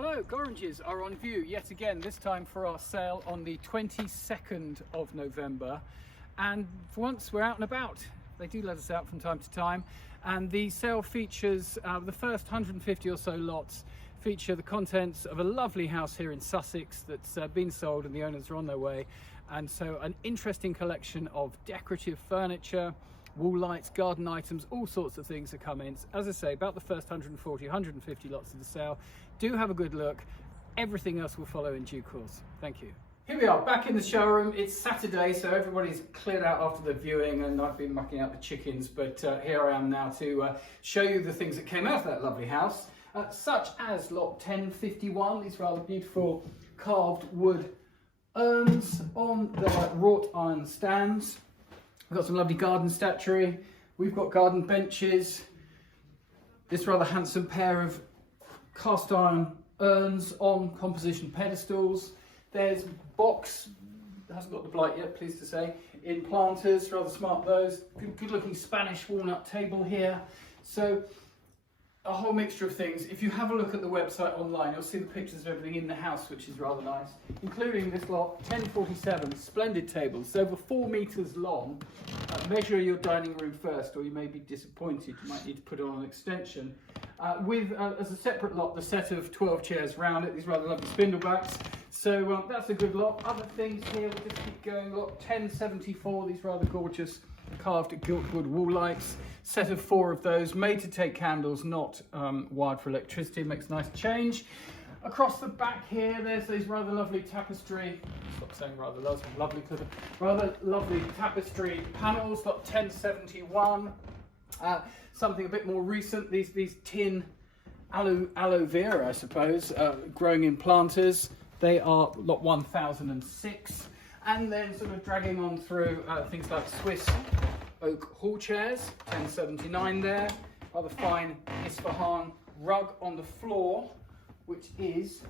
Hello, Gorringes are on view yet again, this time for our sale on the 22nd of November. And for once we're out and about. They do let us out from time to time. And the sale features, the first 150 or so lots feature the contents of a lovely house here in Sussex that's been sold and the owners are on their way. And so an interesting collection of decorative furniture, wall lights, garden items, all sorts of things that come in. As I say, about the first 140, 150 lots of the sale. Do have a good look. Everything else will follow in due course. Thank you. Here we are back in the showroom. It's Saturday, so everybody's cleared out after the viewing and I've been mucking out the chickens, but here I am now to show you the things that came out of that lovely house, such as lot 1051, these rather beautiful carved wood urns on the wrought iron stands. We've got some lovely garden statuary. We've got garden benches. This rather handsome pair of cast iron urns on composition pedestals. There's box, hasn't got the blight yet, pleased to say, in planters, rather smart those. Good looking Spanish walnut table here. So a whole mixture of things. If you have a look at the website online, you'll see the pictures of everything in the house, which is rather nice, including this lot, 1047, splendid tables. It's over 4 meters long. Measure your dining room first, or you may be disappointed. You might need to put on an extension. With, as a separate lot, the set of 12 chairs round it, these rather lovely spindlebacks. So that's a good lot. Other things here, we'll just keep going. Lot 1074, these rather gorgeous carved giltwood wall lights. Set of 4 of those, made to take candles, not wired for electricity. Makes a nice change. Across the back here, there's these rather lovely tapestry. Stop saying rather lovely, Clifford. Rather lovely tapestry panels. Lot 1071. Something a bit more recent. These tin aloe vera, I suppose, growing in planters. They are lot 1006. And then sort of dragging on through things like Swiss oak hall chairs, 1079 there. Rather fine Isfahan rug on the floor, which is,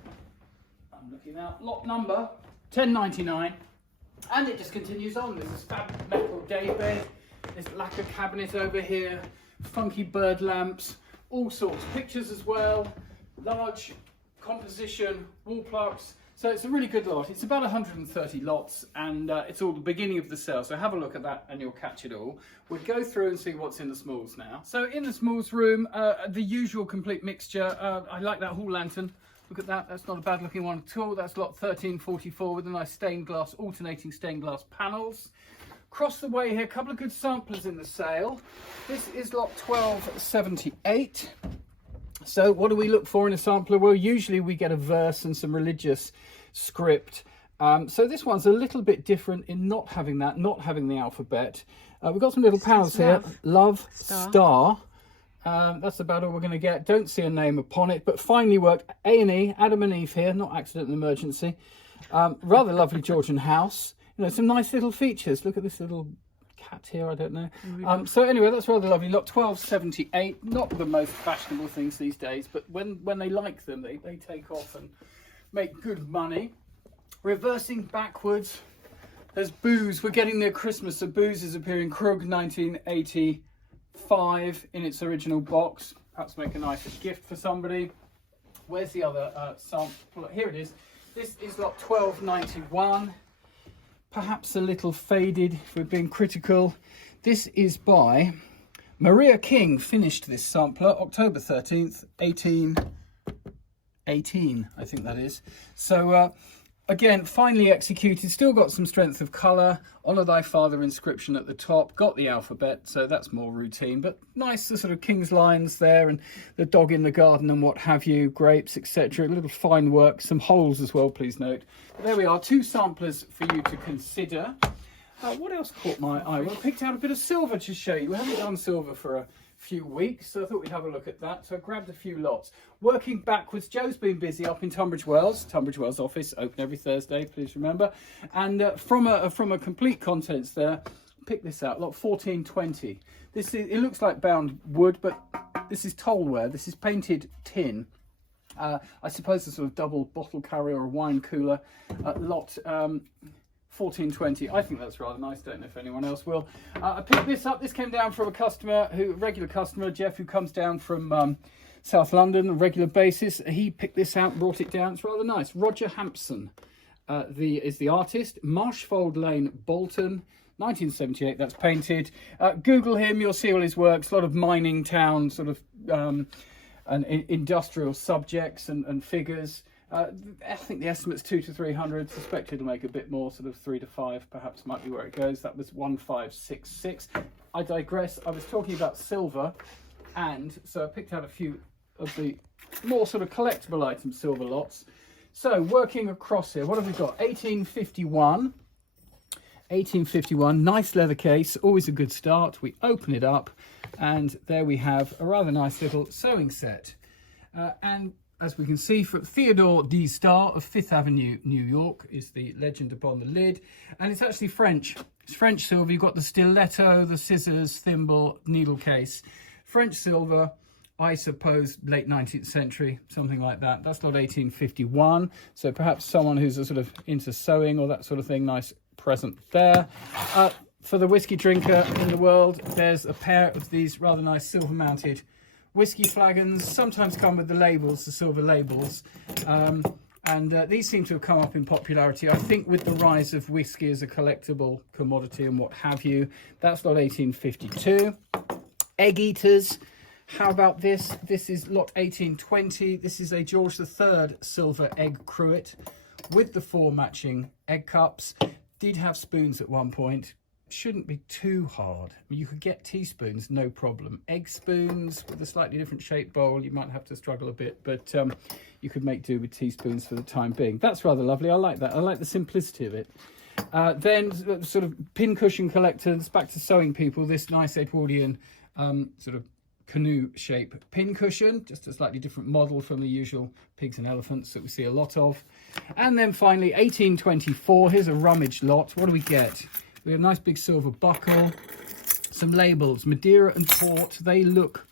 I'm looking now, lot number 1099. And it just continues on. There's a fab metal day bed, there's lacquer cabinet over here, funky bird lamps, all sorts. Pictures as well, large composition wall plaques. So it's a really good lot. It's about 130 lots and it's all the beginning of the sale. So have a look at that and you'll catch it all. We'll go through and see what's in the smalls now. So in the smalls room, the usual complete mixture. I like that hall lantern. Look at that, that's not a bad looking one at all. That's lot 1344 with a nice stained glass, alternating stained glass panels. Across the way here, a couple of good samplers in the sale. This is lot 1278. So what do we look for in a sampler? Well, usually we get a verse and some religious script. So this one's a little bit different in not having that, not having the alphabet. We've got some little panels here. Love, star. That's about all we're going to get. Don't see a name upon it, but finely worked. A&E, Adam and Eve here, not accident and emergency. Rather lovely Georgian house. You know, some nice little features. Look at this little cat here, I don't know. So anyway, that's rather lovely. Lot 1278, not the most fashionable things these days, but when they like them, they take off and make good money. Reversing backwards, there's Booze. We're getting near Christmas, so Booze is appearing Krug 1985 in its original box. Perhaps make a nice gift for somebody. Where's the other sample? Here it is. This is lot 1291. Perhaps a little faded if we're being critical. This is by Maria King, finished this sampler October 13th, 1818, I think that is. So again, finely executed, still got some strength of colour. Honour thy father inscription at the top, got the alphabet, so that's more routine, but nice, the sort of king's lines there and the dog in the garden and what have you, grapes, etc. A little fine work, some holes as well, please note. But there we are, 2 samplers for you to consider. What else caught my eye? Well, I picked out a bit of silver to show you. We haven't done silver for a few weeks, so I thought we'd have a look at that. So I grabbed a few lots. Working backwards, Joe's been busy up in Tunbridge Wells office, open every Thursday, please remember. And from a complete contents there, pick this out, lot 1420. This is, it looks like bound wood, but this is tollware. This is painted tin. I suppose a sort of double bottle carrier or wine cooler. Lot 1420. I think that's rather nice. Don't know if anyone else will. I picked this up. This came down from a customer, a regular customer, Jeff, who comes down from South London, on a regular basis. He picked this out, brought it down. It's rather nice. Roger Hampson is the artist. Marshfold Lane, Bolton, 1978. That's painted. Google him, you'll see all his works. A lot of mining town sort of and industrial subjects and figures. I think the estimate's 200 to 300. Suspect it'll make a bit more, sort of 3 to 5 perhaps might be where it goes. That was 1566. I digress. I was talking about silver, and so I picked out a few of the more sort of collectible items, silver lots. So working across here, what have we got? 1851. 1851, nice leather case, always a good start. We open it up, and there we have a rather nice little sewing set. And as we can see, from Theodore D. Starr of Fifth Avenue, New York, is the legend upon the lid. And it's actually French. It's French silver. You've got the stiletto, the scissors, thimble, needle case. French silver, I suppose, late 19th century, something like that. That's not 1851. So perhaps someone who's a sort of into sewing or that sort of thing, nice present there. For the whiskey drinker in the world, there's a pair of these rather nice silver-mounted whiskey flagons. Sometimes come with the labels, the silver labels, and these seem to have come up in popularity, I think, with the rise of whiskey as a collectible commodity and what have you. That's lot 1852. Egg eaters. How about this? This is lot 1820. This is a George III silver egg cruet with the 4 matching egg cups. Did have spoons at one point. Shouldn't be too hard. You could get teaspoons, no problem. Egg spoons with a slightly different shaped bowl, you might have to struggle a bit, but you could make do with teaspoons for the time being. That's rather lovely. I like that. I like the simplicity of it. Then sort of pincushion collectors, back to sewing people, this nice Edwardian sort of canoe shape pincushion, just a slightly different model from the usual pigs and elephants that we see a lot of. And then finally 1824, here's a rummage lot. What do we get? We have a nice big silver buckle, some labels, Madeira and port. They look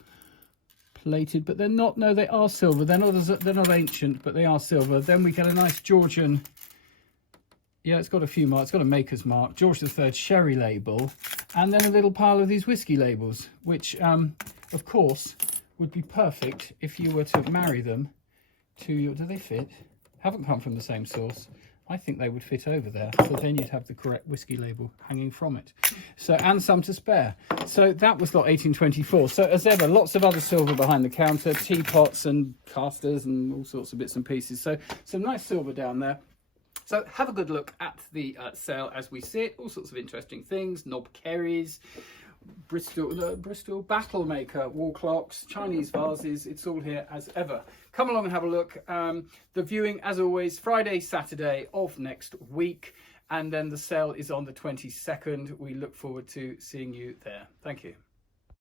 plated, but they're not. No, they are silver. They're not ancient, but they are silver. Then we get a nice Georgian. Yeah, it's got a few marks. It's got a maker's mark. George III sherry label, and then a little pile of these whiskey labels, which, of course, would be perfect if you were to marry them to your. Do they fit? Haven't come from the same source. I think they would fit over there. So then you'd have the correct whiskey label hanging from it. So, and some to spare. So that was lot 1824. So as ever, lots of other silver behind the counter, teapots and casters and all sorts of bits and pieces. So some nice silver down there. So have a good look at the sale as we see it. All sorts of interesting things, knob kerries, Bristol battle maker wall clocks, Chinese vases. It's all here as ever. Come along and have a look. The viewing, as always, Friday, Saturday of next week, and then the sale is on the 22nd. We look forward to seeing you there. Thank you.